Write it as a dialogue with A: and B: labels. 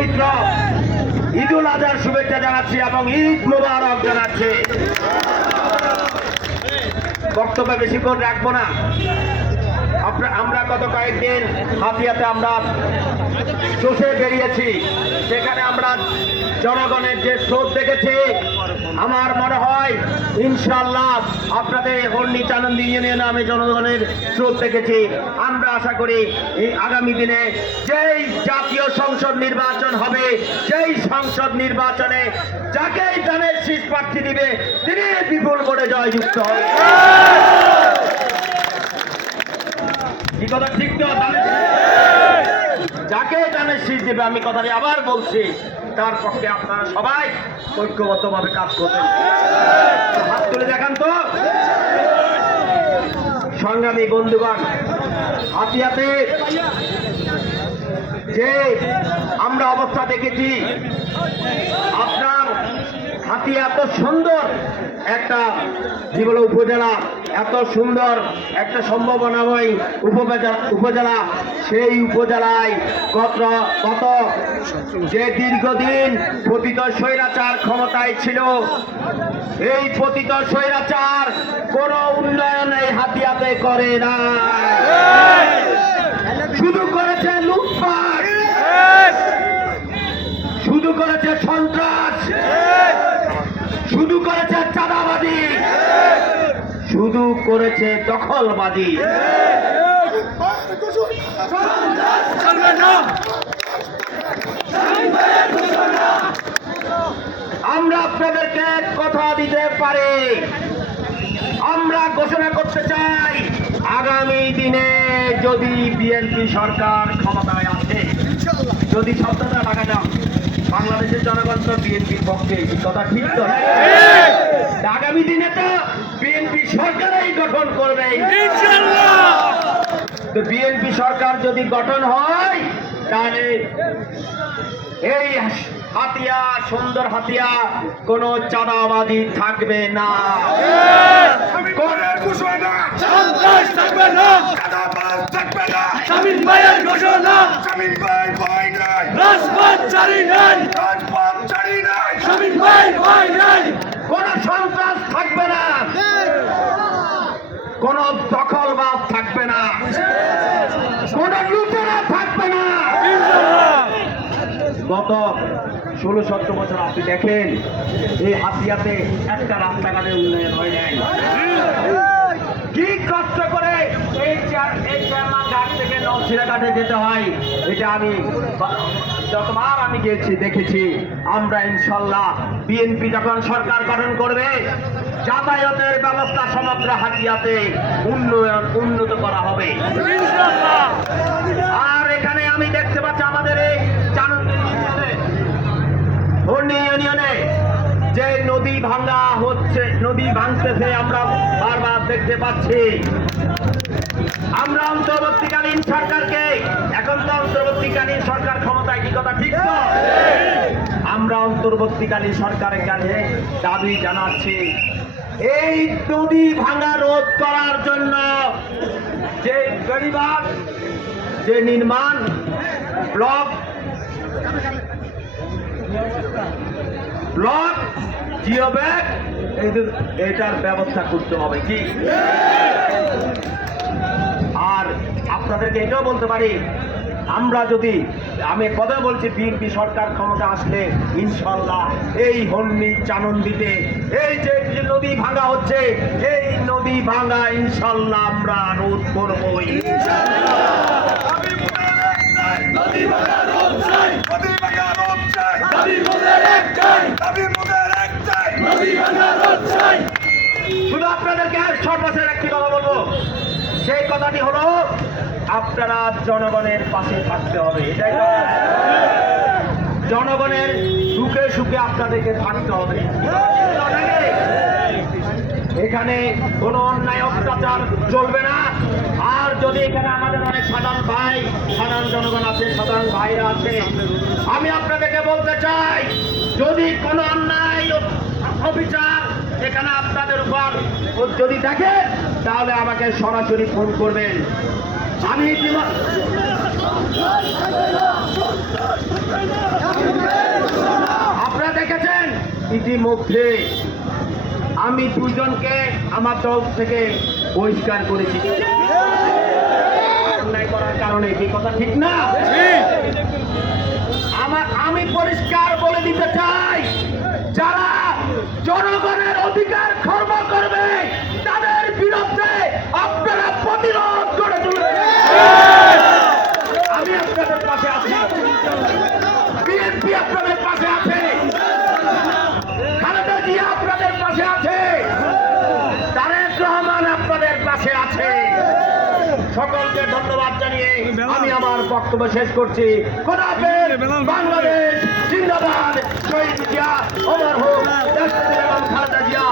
A: পবিত্র ঈদুল আজহার শুভেচ্ছা জানাচ্ছি এবং ঈদ মুবারক জানাচ্ছি। বক্তব্য করে রাখব না। আমরা গত কয়েকদিন হাতিয়াতে আমরা চষে বেরিয়েছি। সেখানে আমরা জনগণের যে স্রোত দেখেছি আমার মনে হয় ইনশাল্লাহ আপনাদের হর্নি চানন্দি ইউনিয়নে আমি জনগণের স্রোত দেখেছি। আমরা আশা করি এই আগামী দিনে যেই জাতীয় সংসদ নির্বাচন হবে সেই সংসদ নির্বাচনে যাকেই দানের শীষ প্রার্থী দিবে তিনি বিপুল করে জয়যুক্ত হবে। কথা ঠিক তো যাকে জানে শীত দেবে, আমি কথাটি আবার বলছি। তার পক্ষে আপনারা সবাই ঐক্যবদ্ধভাবে কাজ করবেন। হাত তুলে দেখান তো। সংগ্রামী বন্ধুগণ, হাতিয়াতে যে আমরা অবস্থা দেখেছি, আপনার হাতি এত সুন্দর। একটা কি বলে উপজেলা এত সুন্দর একটা সম্ভাবনাময় উপজেলা উপজেলা। সেই উপজেলায় গত গত যে দীর্ঘদিন পতিত স্বৈরাচার ক্ষমতায় ছিল এই পতিত স্বৈরাচার কোন উন্নয়ন এই হাতিয়াতে করে না। শুধু করেছে লুটপাট শুধু করেছে সন্ত্রাস শুধু করেছে চাঁদাবাজি শুধু করেছে দখলবাজি আমরা আপনাদেরকে কথা দিতে পারি। আমরা ঘোষণা করতে চাই আগামী দিনে যদি বিএনপি সরকার ক্ষমতায় আসে যদি শব্দটা লাগা যাও বাংলাদেশের জনগণ তো বিএনপির পক্ষে কথা ঠিক তো আগামী দিনে তো বিএনপি সরকারই গঠন করবে। তো বিএনপি সরকার যদি গঠন হয় তাহলে এই হাতিয়া সুন্দর হাতিয়া কোনো চাঁদাবাদী থাকবে না। কোন সন্ত্রাস থাকবে না। কোন দখলবাদ থাকবে না। কোন লুটেরা থাকবে না। গত ষোলো, সতেরো বছর আপনি দেখেন, এই হাতিয়াতে একটা রাস্তাঘাটের উন্নয়ন হয় নাই। কি কষ্ট করে এই এই চেয়ারম্যান ঘাট থেকে নলছিড়া ঘাটে যেতে হয়, এটা আমি যতবার আমি গেছি, দেখেছি। আমরা ইনশাল্লাহ বিএনপি যখন সরকার গঠন করবে যাতায়াতের ব্যবস্থা সমগ্র হাতিয়াতে উন্নয়ন উন্নত করা হবে। আর এখানে আমি দেখতে পাচ্ছি আমাদের এই চানন্দি ইউনিয়নে যে নদী ভাঙ্গা হচ্ছে নদী ভাঙতেছে আমরা বারবার দেখতে পাচ্ছি। আমরা অন্তর্বর্তীকালীন সরকারকে এখন তো অন্তর্বর্তীকালীন সরকার ক্ষমতায় কি কথা ঠিক তো অন্তর্বর্তীকালীন সরকারের কাছে দাবি জানাচ্ছি। এই নদী ভাঙা রোধ করার জন্য যে গরিবাগ যে নির্মাণ ব্লক ব্লক জিও ব্যাগ এটার ব্যবস্থা করতে হবে কি? আর আপনাদেরকে এটাও বলতে পারি আমরা যদি আমি কথা বলছি বিএনপি সরকার ক্ষমতা আসলে ইনশাল্লাহ এই হন্নি চানন্দিতে এই যে নদী ভাঙা হচ্ছে এই নদী ভাঙা ইনশাল্লাহ আমরা রোধ
B: চাই
A: শুধু আপনাদেরকে সর্বশেষ একটি কথা বলব। সেই কথাটি হলো আপনারা জনগণের পাশে থাকতে হবে এটাই জনগণের সুখে সুখে আপনাদেরকে থাকতে হবে। এখানে কোনো অন্যায়, অত্যাচার চলবে না। আর যদি এখানে আমাদের অনেক সাধারণ ভাই, সাধারণ জনগণ আছে, সাধারণ ভাইরা আছে, আমি আপনাদেরকে বলতে চাই, যদি কোনো অন্যায়, অবিচার যেখানে আপনাদের উপর যদি থাকে তাহলে আমাকে সরাসরি ফোন করবেন। আমি আপনারা দেখেছেন? ইতিমধ্যে আমি দুজনকে আমার দল থেকে বহিষ্কার করেছি। অন্যায় করার কারণে কি কথা ঠিক না? আমার আমি পরিষ্কার বলে দিতে চাই। সকলকে ধন্যবাদ জানিয়ে আমি আমার বক্তব্য শেষ করছি। বাংলাদেশ জিন্দাবাদ। শহীদ জিয়া ওমর হোক জিয়া